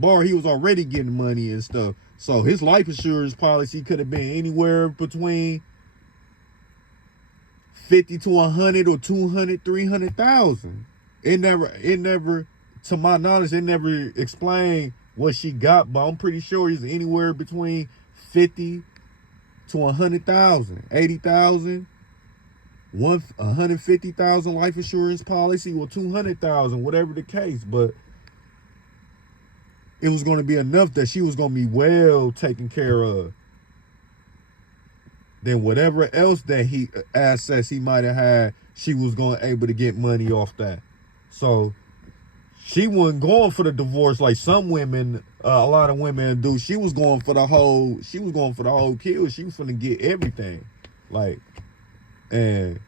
bar, he was already getting money and stuff. So his life insurance policy could have been anywhere between 50 to 100 or 200, 300,000. It never, to my knowledge, it never explained what she got, but I'm pretty sure it's anywhere between 50 to 100,000, 80,000, 150,000 life insurance policy, or 200,000, whatever the case. But it was going to be enough that she was going to be well taken care of. Then whatever else that assets he might have had, she was going to able to get money off that. So she wasn't going for the divorce like some women, a lot of women do. She was going for the whole kill. She was going to get everything. Like, and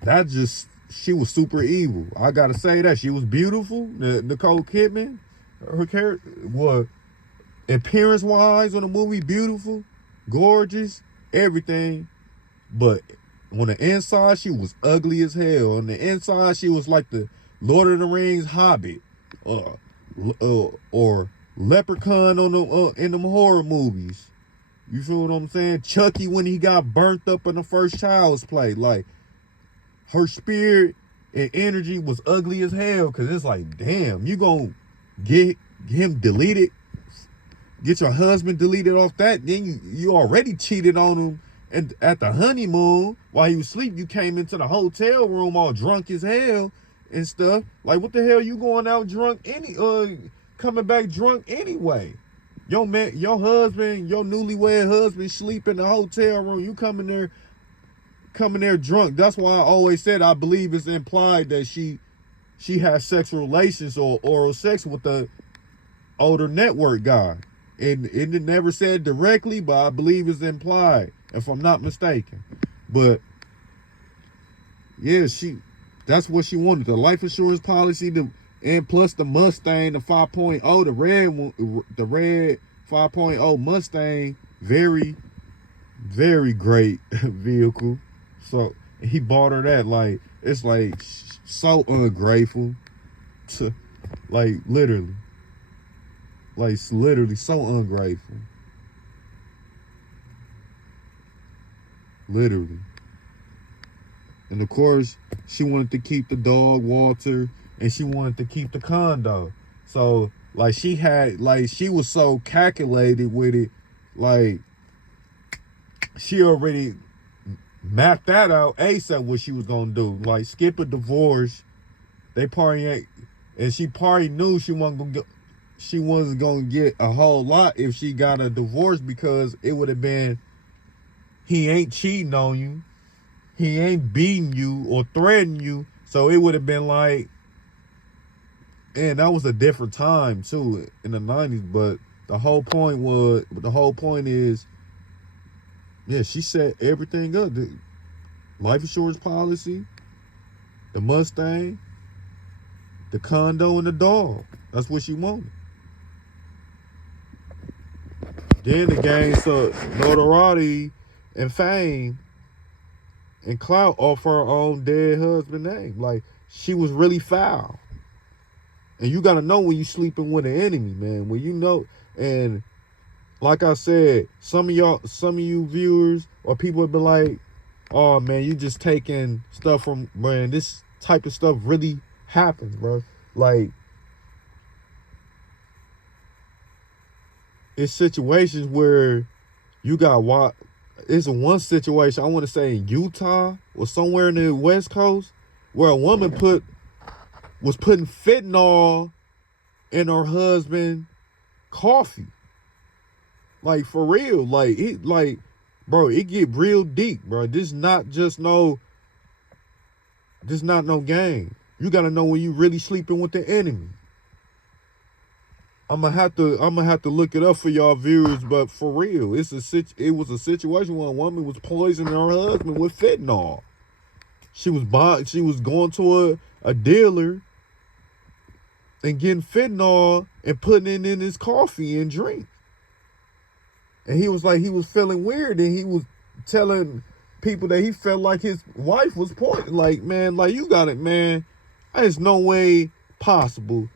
that just, she was super evil. I got to say that. She was beautiful. Nicole Kidman, her character was, appearance-wise on the movie, beautiful, gorgeous, everything. But on the inside, she was ugly as hell. On the inside, she was like the Lord of the Rings Hobbit, or Leprechaun on the in them horror movies. You feel what I'm saying? Chucky when he got burnt up in the first Child's Play. Like, her spirit and energy was ugly as hell. Cause it's like, damn, you gonna get him deleted, get your husband deleted off that, then you already cheated on him. And at the honeymoon, while he was asleep, you came into the hotel room all drunk as hell and stuff. Like, what the hell you going out drunk coming back drunk anyway? Your man, your husband, your newlywed husband sleep in the hotel room. You coming there drunk. That's why I always said I believe it's implied that she has sexual relations or oral sex with the older network guy. And it never said directly, but I believe it's implied, if I'm not mistaken. But yeah, that's what she wanted. The life insurance policy, and plus the Mustang, the 5.0, the red 5.0 Mustang, very, very great vehicle. So he bought her that. Like, it's like so ungrateful to, like, literally so ungrateful. Literally. And of course, she wanted to keep the dog, Walter, and she wanted to keep the condo. So, like, she was so calculated with it. Like, she already mapped that out ASAP what she was going to do. Like, skip a divorce. They probably ain't, and she probably knew she wasn't going to get a whole lot if she got a divorce, because it would have been, he ain't cheating on you. He ain't beating you or threatening you. So it would have been like, and that was a different time too, in the 90s. But the whole point is, yeah, she set everything up. The life insurance policy, the Mustang, the condo, and the dog. That's what she wanted. Then the gained some notoriety and fame and clout off her own dead husband name. Like, she was really foul. And you gotta know when you sleeping with an enemy, man. When you know, and like I said, some of you viewers or people have been like, oh man, you just taking stuff from, man, this type of stuff really happens, bro. Like, it's situations where you got it's one situation, I want to say in Utah or somewhere in the West Coast, where a woman was putting fentanyl in her husband's coffee. Like, for real. Like, bro, it get real deep, bro. This not no game. You gotta know when you really sleeping with the enemy. I'm gonna have to look it up for y'all viewers, but for real, it was a situation where a woman was poisoning her husband with fentanyl. She was going to a dealer and getting fentanyl and putting it in his coffee and drink. And he was feeling weird, and he was telling people that he felt like his wife was poisoned. Like, man, like, you got it, man. There's no way possible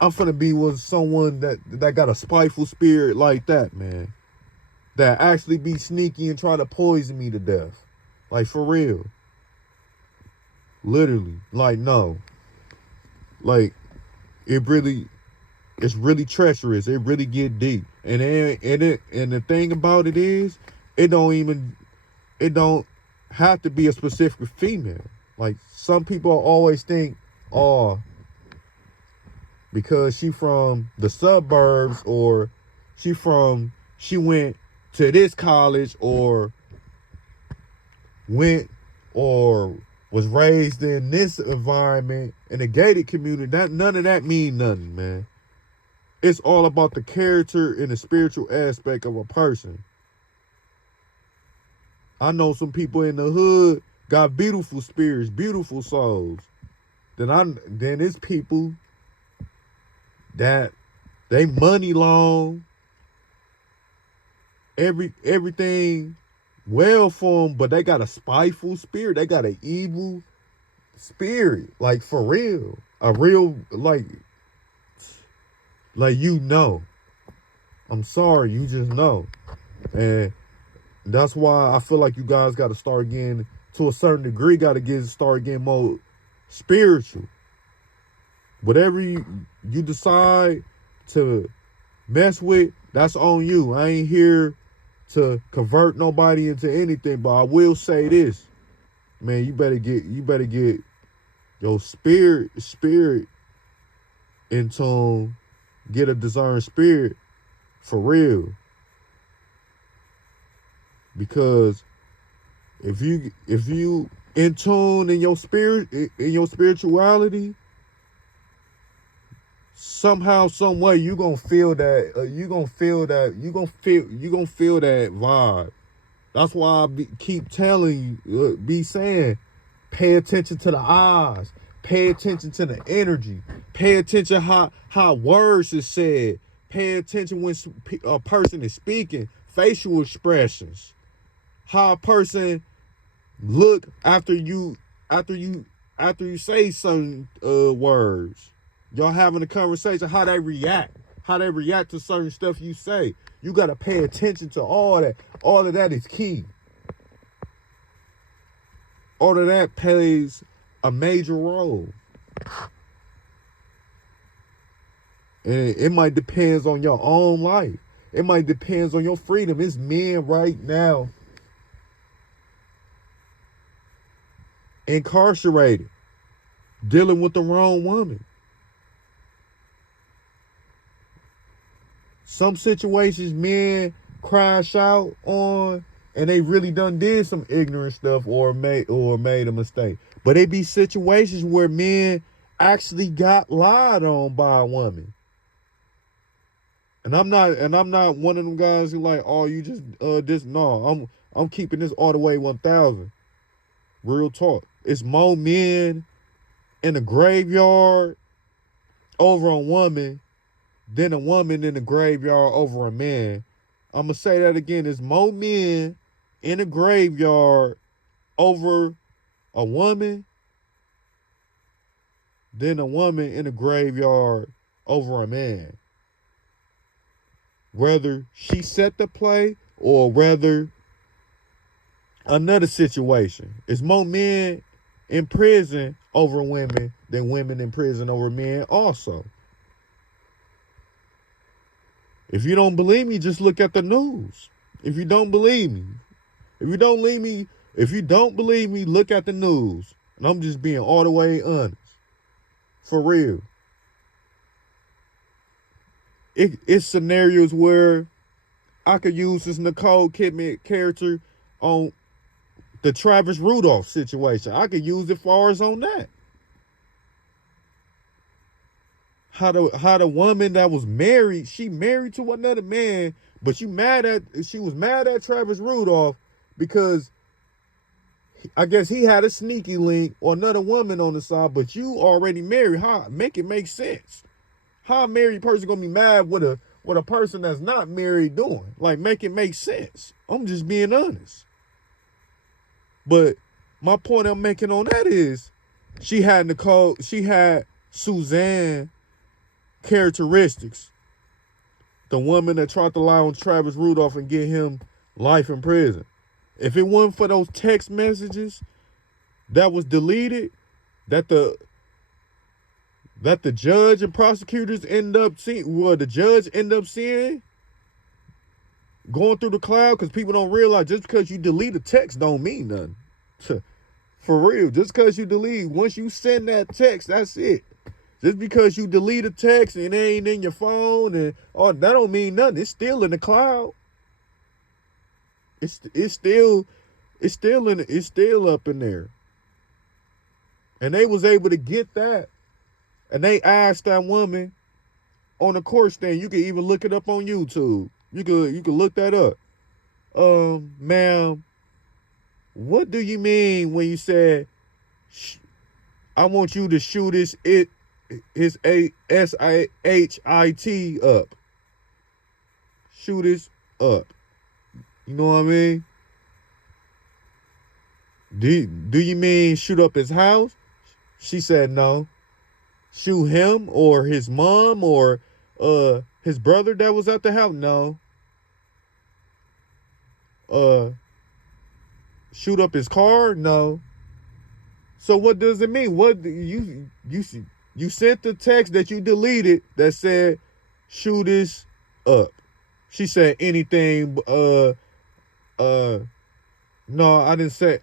I'm finna be with someone that got a spiteful spirit like that, man. That actually be sneaky and try to poison me to death. Like, for real. Literally. Like, no. Like, it's really treacherous. It really get deep. And the thing about it is, it don't have to be a specific female. Like, some people always think, oh, because she from the suburbs, or she went to this college, or went or was raised in this environment in a gated community. None of that mean nothing, man. It's all about the character and the spiritual aspect of a person. I know some people in the hood got beautiful spirits, beautiful souls. Then it's people that they money long, everything well for them, but they got a spiteful spirit. They got an evil spirit, like, for real. A real, like, I'm sorry, you just know. And that's why I feel like you guys got to start getting, to a certain degree, start getting more spiritual. Whatever you decide to mess with, that's on you. I ain't here to convert nobody into anything, but I will say this, man. You better get your spirit in tune. Get a discerning spirit for real, because if you in tune in your spirit, in your spirituality, somehow, some way, you gonna feel that vibe. That's why I keep telling you, be saying, pay attention to the eyes, pay attention to the energy, pay attention how words is said, pay attention when a person is speaking, facial expressions, how a person look after you say certain words. Y'all having a conversation, how they react to certain stuff you say. You got to pay attention to all that. All of that is key. All of that plays a major role. And it might depend on your own life. It might depend on your freedom. It's men right now incarcerated, dealing with the wrong woman. Some situations men crash out on, and they really did some ignorant stuff or made a mistake. But it be situations where men actually got lied on by a woman. And I'm not one of them guys who like, oh, you just this. No, I'm keeping this all the way 1,000. Real talk. It's more men in the graveyard over a woman than a woman in the graveyard over a man. I'm going to say that again. There's more men in the graveyard over a woman than a woman in the graveyard over a man. Whether she set the play or whether another situation. It's more men in prison over women than women in prison over men also. If you don't believe me, just look at the news. If you don't believe me, look at the news. And I'm just being all the way honest. For real. It's scenarios where I could use this Nicole Kidman character on the Travis Rudolph situation. I could use it far as on that. How the woman that was married, she married to another man, but she was mad at Travis Rudolph because I guess he had a sneaky link or another woman on the side, but you already married. How make it make sense? How a married person gonna be mad with a person that's not married doing? Like, make it make sense. I'm just being honest. But my point I'm making on that is she had Suzanne characteristics. The woman that tried to lie on Travis Rudolph and get him life in prison. If it wasn't for those text messages that was deleted, that the judge and prosecutors end up seeing, well, the judge end up seeing, going through the cloud, because people don't realize just because you delete a text don't mean nothing. For real, just because you delete, once you send that text, that's it. Just because you delete a text and it ain't in your phone, and that don't mean nothing. It's still in the cloud. It's still up in there. And they was able to get that. And they asked that woman on the court stand. You can even look it up on YouTube. You could look that up. Ma'am, what do you mean when you said, I want you to shoot his S-I-H-I-T up? Shoot his up. You know what I mean? Do you mean shoot up his house? She said no. Shoot him or his mom or his brother that was at the house? No. Shoot up his car? No. So what does it mean? What you sent the text that you deleted that said shoot this up. She said anything. No, I didn't say.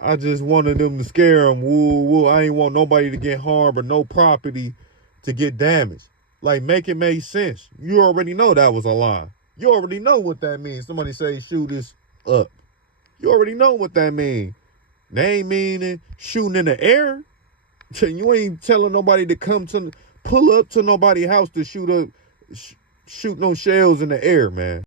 I just wanted them to scare him. Woo. I ain't want nobody to get harmed or no property to get damaged. Like, make it make sense. You already know that was a lie. You already know what that means. Somebody say shoot this up. You already know what that means. They ain't meaning shooting in the air. You ain't telling nobody to pull up to nobody's house to shoot no shells in the air, man.